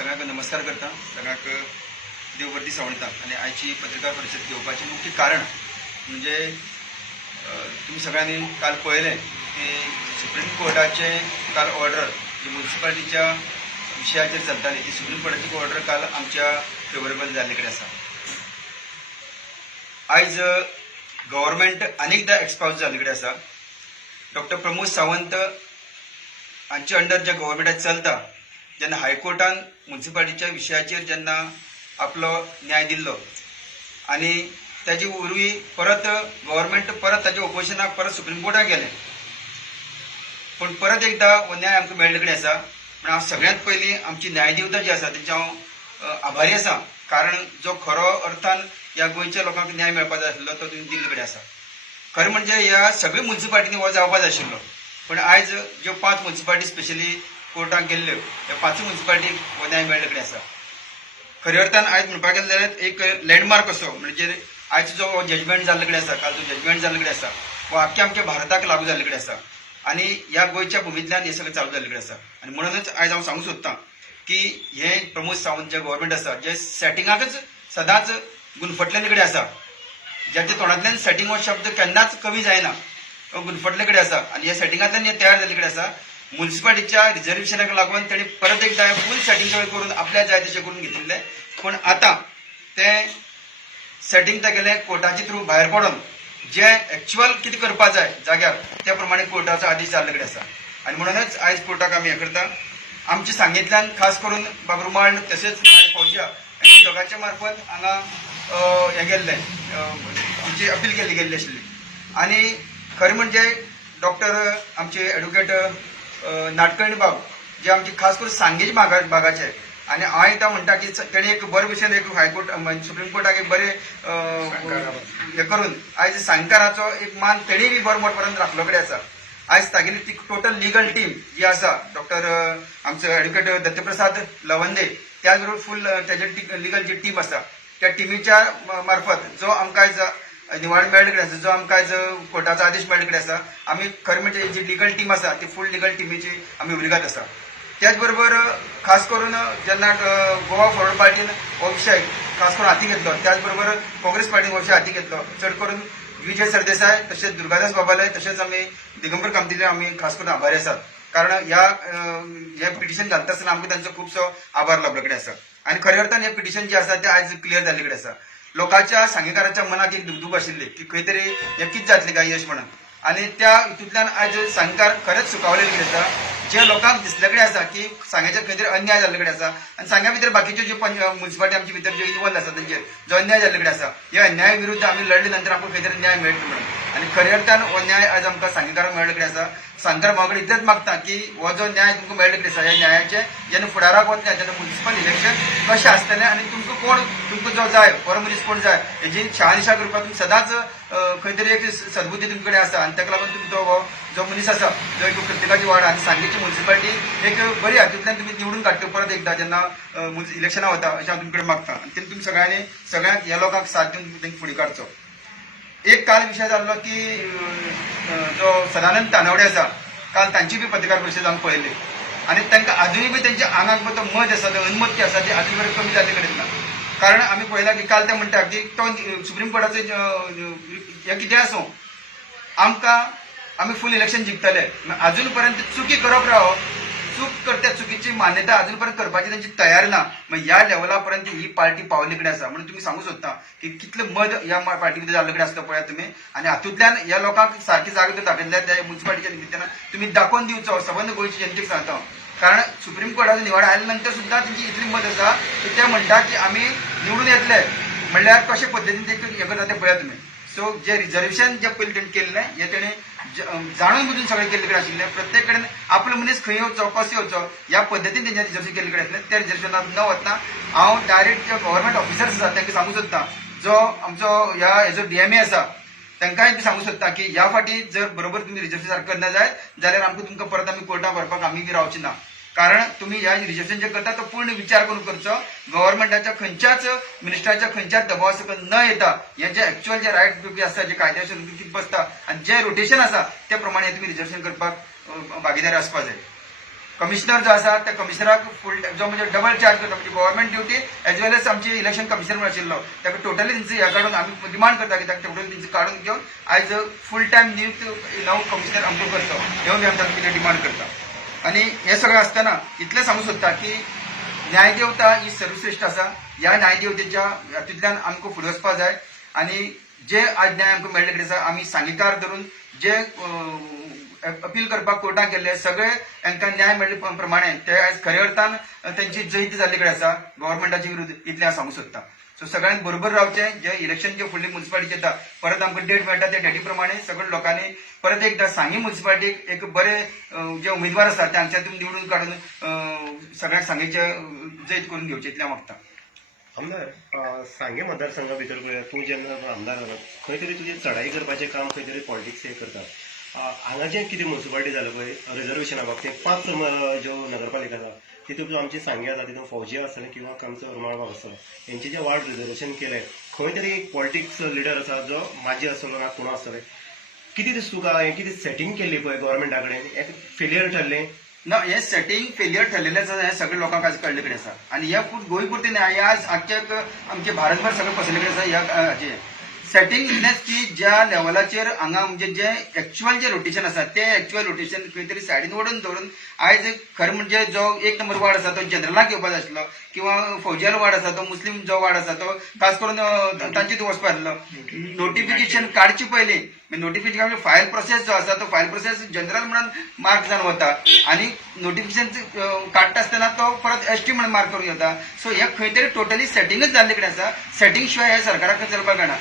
सगळ्यांक नमस्कार करता. सगळ्यांक देव बरें दीस आवडटा. आनी आयची पत्रकार परिशद घेवपाचें मुख्य कारण म्हणजे तुम्ही सगळ्यांनी काल पळयलें की सुप्रीम कोर्टाचे काल ऑर्डर जी म्युन्सिपालिटीच्या विशयाचेर चलताली ती सुप्रीम कोर्टाची ऑर्डर काल आमच्या फेवरेबल जाल्ले कडेन आसा. आयज गव्हर्मेंट अनेकदा एक्सपाउज जाल्ले कडेन आसा. डॉक्टर प्रमोद सावंत हांचे अंडर जे गव्हर्मेंटात चलता जेन्ना हायकोर्टान म्युन्सिपालिटीच्या विशयाचेर जेन्ना आपलो न्याय दिल्लो आनी त्याची उर्वी परत गव्हर्मेंट परत ताच्या ओपोजिशनाक परत सुप्रीम कोर्टाक गेलें, पण परत एकदा हो न्याय आमकां मेळ्ळे कडेन आसा. पूण हांव सगळ्यांत पयलीं आमची न्यायदेवता जी आसा तेचे हांव आभारी आसा, कारण जो खरो अर्थान ह्या गोंयच्या लोकांक न्याय मेळपाक जाय आशिल्लो तो तुमी दिल्ले कडेन आसा. खरें म्हणजे ह्या सगळ्या म्युन्सिपालिटींनी हो जावपाक जाय आशिल्लो, पण आयज ज्यो 5 म्युन्सिपालिटी स्पेशली कोर्टाक गेल्ल्यो ह्या 5 म्युन्सिपालिटीक हो न्याय मेळ्ळे कडेन आसा. खऱ्या अर्थान आयज म्हणपाक गेले जाल्यार एक लँडमार्क असो, म्हणजे आयज जो जजमेंट जाल्ले कडेन आसा, काल जो जजमेंट जाल्ले कडेन आसा हो आख्ख्या आमच्या भारताक लागू जाल्ले कडेन आसा आनी ह्या गोंयच्या भुमींतल्यान हे सगळें चालू जाल्ले कडेन आसा. आनी म्हणूनच आयज हांव सांगूंक सोदतां की हे प्रमोद सावंत जे गव्हर्मेंट आसा जे सेटिंगाकच सदांच गुणफटलेले कडेन आसा, ज्याच्या तोंडांतल्यान सेटिंग हो शब्द केन्नाच कमी जायना, गुणफटले कडेन आसा आनी ह्या सेटिंगांतल्यान हे तयार जाल्ले कडेन आसा. म्युन्सिपालिटीच्या रिजर्वेशनाक लागून तांणी परत एकदा फूल सेटिंग करून आपल्या जाय तशें करून घेतिल्ले, पण आतां ते सेटिंग तागेलें कोर्टाचे थ्रू भायर पडून जे एक्च्युअल कितें करपाक जाय जाग्यार त्या प्रमाणे कोर्टाचो आदेश जाल्ले कडेन आसा. आनी म्हणूनच आयज कोर्टाक आमी हें करता. आमच्या सांगेंतल्यान खास करून बाबरुमाण तशेंच फौजिया हांची दोगांच्या मार्फत हांगा हें गेल्लें, आमची अपील गेल्ली आशिल्ली. आनी खरें म्हणजे डॉक्टर आमचे एडवोकेट नाटकर्णी बाब जे आमचे खास करून सांगेच्या भागाचे आनी हांव एकदां म्हणटा की तेणी एक बरे भशेन एक हायकोर्ट सुप्रीम कोर्टाक एक बरें हें करून आयज सांगकाराचो एक मान तेणी बी बरो मोठपर्यंत राखलो कडेन आसा. आयज तागेली ती टोटल लिगल टीम जी आसा, डॉक्टर आमचो एडवोकेट दत्तप्रसाद लवंदे, त्याच बरोबर फूल तेजे लिगल जी टीम आसा त्या टीमीच्या मार्फत जो आमकां आयज निवाडो मेळ्ळे कडेन आसा, जो आमकां आयज कोर्टाचो आदेश मेळ्ळे कडेन आसा, आमी खरें म्हणजे जी लिगल टीम आसा ती फूल लिगल टीमीची आमी उलगात आसा. त्याच बरोबर खास करून जेन्ना गोवा फॉरवर्ड पार्टीन हो विशय खास करून हाती घेतलो, त्याच बरोबर काँग्रेस पार्टीन हो विशय हाती घेतलो, चड करून विजय सरदेसाय तशेंच दुर्गादास बाबाले तशेंच आमी दिगंबर कामतीले आमी खास करून आभारी आसात, कारण हे पिटिशन घालता आसतना आमकां तांचो खुबसो आभार लाभलो कडेन आसा. आनी खऱ्या अर्थान हे पिटिशन जे आसा ते आयज क्लियर जाल्ले कडेन आसा. लोकांच्या सांगेकाराच्या मनात एक दुगदूग आशिल्ली की खंय तरी हे कितें जातलें काय यश म्हणून, आनी त्या हितूंतल्यान आयज सांगकार खरेंच सुकावलेले कडेन आसा. जे लोकांक दिसले कडेन आसा की सांग्याचेर खंय तरी अन्याय जाल्ले कडेन आसा आनी सांग्या भितर बाकीच्यो ज्यो म्युन्सिपालिटी आमचे भितर ज्यो इन्वॉल्व आसा तांचेर जो अन्याय जाल्ले कडेन आसा, ह्या अन्याया विरुद्ध आमी लढले नंतर आमकां खंय तरी न्याय मेळटलो म्हणून. आनी खऱ्या अर्थान हो न्याय आयज आमकां सांगेकाराक मेळ्ळे कडेन आसा. सांगकार म्हाका इतलेंच मागता की हो जो न्याय तुमकां मेळ्ळे कडेन आसा ह्या न्यायाचे जेन्ना फुडाराक वतले तेन्ना म्युन्सिपल इलेक्शन कशें आसतलें आनी तुमकां जो जाय बरो मनीस कोण जाय हेजी शहानिशा करपाक तुमी सदांच खंय तरी एक सद्बुद्धी तुमचे कडेन आसा. आनी ताका लागून तुमचो हो जो मनीस आसा जो एक प्रत्येकाची वाड आनी सांगेची म्युन्सिपालिटी एक बरी हातूंतल्यान तुमी निवडून काडटो परत एकदा जेन्ना इलेक्शनां वता अशें हांव तुमचे कडेन मागता. आनी तेन्ना तुमी सगळ्यांक ह्या लोकांक साथ दिवन तांकां फुडें काडचो. एक काल विशय जाल्लो की जो सदानंद तानवडे आसा, काल तांची बी पत्रकार परिशद हांवें पळयली आनी तांकां आजुनूय बी तेंच्या आंगाक तो मत आसा तो उन्मत्ती आसा ती आजून मेरेन कमी जाल्ले कडेन ना. कारण आमी पळयला की काल ते म्हणटा की तो सुप्रीम कोर्टाचो हें कितें आसूं आमी फूल इलेक्शन जिखतले, अजून पर्यंत चुकी करप राव चूक करता चुकीची मान्यता अजून पर्यंत करपाची त्यांची तयार ना. मग या लेवला पर्यंत ही पार्टी पावली कडेन आसा. म्हणून तुम्ही सांगू सोदता की कितलें मद ह्या पार्टी भितर जाल्ले कडेन आसता पळयात तुमी. आनी हातूंतल्यान ह्या लोकांक सारकी जागा जर दाखयतल्या त्या म्युन्सिपालिटीच्या निमित्तान तुम्ही दाखोवन दिवचो सबंद गोंयची जनतेक सांगता. कारण सुप्रीम कोर्टाचो निवाडो आयल्या नंतर सुद्दां तेंची इतली मत आसा की ते म्हणटा की आमी निवडून येतले म्हणल्यार कशे पद्दतीन ते हें करता ते पळयात तुमी. सो जे रिजर्वेशन जे पयलीं तेणी केल्लें हें तेणें जाणून बुजून सगळें केल्ले कडेन आशिल्लें. प्रत्येक कडेन आपलो मनीस खंय येवचो कसो येवचो ह्या पद्दतीन तेंच्यानी रिजर्वेशन केल्ले कडेन आसलें. त्या रिजर्वेशनाक न वतना हांव डायरेक्ट जे गव्हर्मेंट ऑफिसर्स आसा तांकां सांगू सोदता, जो आमचो ह्या हेजो DMA आसा तांकांय बी सांगू सोदता की ह्या फाटी जर बरोबर तुमी रिजर्वेशन करना जाय जाल्यार आमकां तुमकां परत आमी कोर्टाक व्हरपाक आमी बी रावची ना. कारण तुम्ही ह्या रिजर्वेशन जे करता तो पूर्ण विचार करून करचो. गव्हर्मेंटाच्या खंयच्याच मिनिस्टराच्या खंयच्याच दबावा सकल न येता हे जे एक्च्युअल जे रायट आसा जे कायद्याचे रितीन बसता आनी जे रोटेशन आसा त्या प्रमाणे तुम्ही रिजर्वेशन करपाक भागीदार आसपाक जाय. कमिशनर जो आसा त्या कमिशनराक फूल जो म्हणजे डबल चार्ज करता म्हणजे गव्हर्नमेंट ड्युटी एज वेल एज आमची इलेक्शन कमिशनर म्हणून आशिल्लो ताका टोटली तेंची हे काडून आमी डिमांड करता की ताका टोटली तेंची काडून घेवन आयज फूल टायम नियुक्त नवो कमिशनर आमकां करचो ह्यो बी आमकां कितें डिमांड करता. आणि हे सगळं असताना इतलें सांगूं सोदता की न्यायदेवता ही सर्वश्रेष्ठ आसा. ह्या न्यायदेवतेच्या हातूंतल्यान आमकां फुडें वचपाक जाय आनी जे आज न्याय आमकां मेळ्ळे कडेन आसा आमी सांगीकार धरून जे अपील करपाक कोर्टाक गेल्ले सगळे तांकां न्याय मेळ्ळे प्रमाणे ते आयज खऱ्या अर्थान तेंची जैत जाल्ले कडेन आसा गव्हर्नमेंटाच्या विरुद्ध इतलें हांव सांगूं सोदता. सो सगळ्यांक बरोबर रावचें. जे इलेक्शन जे फुडली म्युन्सिपालिटी येता परत आमकां डेट मेळटा त्या डेटी प्रमाणे सगळ्या लोकांनी परत एकदा सांगी म्युन्सिपालिटीक एक बरे जे उमेदवार आसा ते हांगच्यान निवडून काडून सगळ्यांक सांगेचे जैत करून घेवचे इतलें हांव मागता. आमदार सांगे मतदारसंघा भितर पळय तूं जेन्ना आमदार जालो खंय तरी तुजें चडाई करपाचें काम खंय तरी पॉलिटिक्स हे करता. हांगाचें कितें म्युन्सिपालिटी जालें पळय रिजर्वेशना बाबतींत 5 ज्यो नगरपालिका आसा तितूंत आमची सांगे आसा तितून फौजी आसतले किंवा आमचो रुमाळबाग आसतलो हेंचे जे वार्ड रिजर्वेशन केलें खंय तरी एक पॉलिटिक्स लिडर आसा जो माजी आसतलो ना कोण आसतले कितें दिसता तुका हें कितें सेटिंग केल्ली पळय गव्हर्मेंटा कडेन हें फेलियर ठरलें ना हे सेटिंग फेलियर ठरलेलें आसा हें सगळ्या लोकांक आज कळ्ळे कडेन आसा आनी हे गोंय पुरते न्हय हे आज आख्खे आमचे भारतभर सगळे पसरले कडेन आसा ह्या हाचें सेटिंग इतलेंच की ज्या लेवलाचेर हांगा म्हणजे जे एक्च्युअल जे रोटेशन आसा ते एक्च्युअल रोटेशन खंय तरी सायडीन ओडून दवरून आयज खरें म्हणजे जो 1 नंबर वार्ड आसा तो जनरलाक घेवपाक जाय आसलो किंवा फौजियाल वार्ड आसा तो मुस्लीम जो वार्ड आसा तो खास करून तांचेर वचपाक आसलो. नोटिफिकेशन काडचे पयलीं नोटिफिकेशन फायल प्रोसेस जो आसा तो फायल प्रोसेस जनरल म्हणून मार्क जावन वता आनी नोटिफिकेशन काडटा आसतना तो परत एसटी म्हणून मार्क करून घेता. सो हे खंय तरी टोटली सेटिंगच जाल्ले कडेन आसा. सेटिंग शिवाय हे सरकाराक चलपाक जायना.